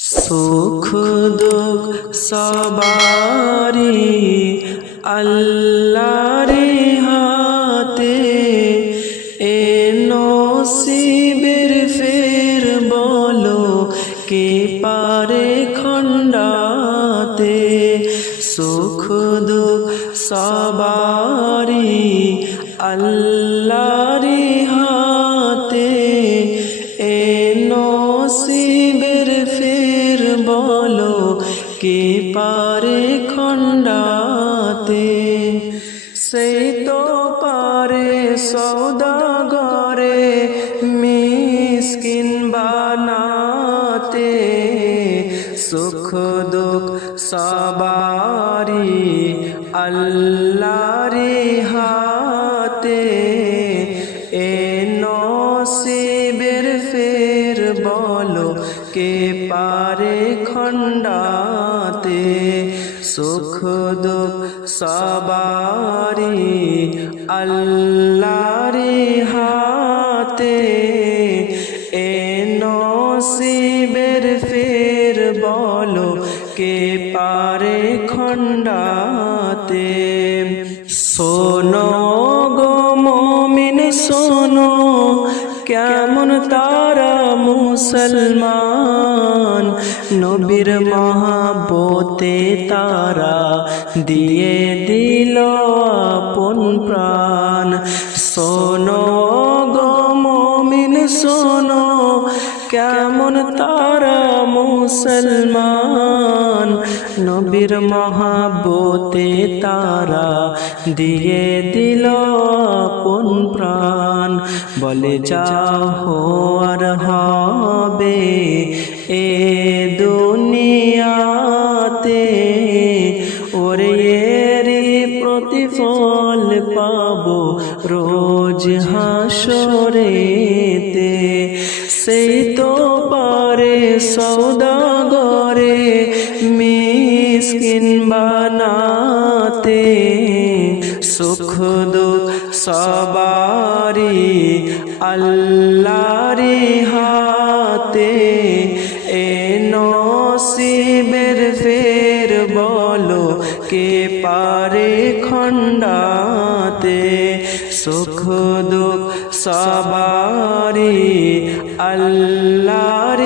সুখ দুঃখ সবারি আল্লাহর হাতে, এ নসিবের ফের বলো কে পারে খণ্ডাতে। সুখ দুঃখ সবারি আল্লাহর হাতে, এ নসিবের ফের বলো কে পারে খণ্ডাতে। সেই তো পারে সওদাগরে মিসকিন বানাতে। সুখ দুঃখ সবারি আল্লাহর হাতে, এ নসিবের ফের বলো কে পারে খণ্ডাতে। সুখ দুঃখ সবারি আল্লাহর হাতে, এ নসিবের ফের বলো কে পারে খণ্ডাতে। শোনো গো মুমিন শোনো, কেমন তারা মুসলমান, নবীর মহাব্বতে তারা দিয়ে দিল আপন প্রাণ। শোনো গো মুমিন শোনো, কেমন তারা মুসলমান, নবীর মহাব্বতে তারা দিয়ে দিল আপন প্রাণ। বলে যাও আর হবে এ দুনিয়াতে, ওরে এরই প্রতিফল পাবো রোজ হাসরেতে। সেই তো পারে সওদাগরে মিসকিন বানাতে। সুখ দুঃখ সবারি আল্লাহর হাতে, এ নসিবের ফের বলো কে পারে খণ্ডাতে। সুখ দুঃখ সবারি আল্লাহর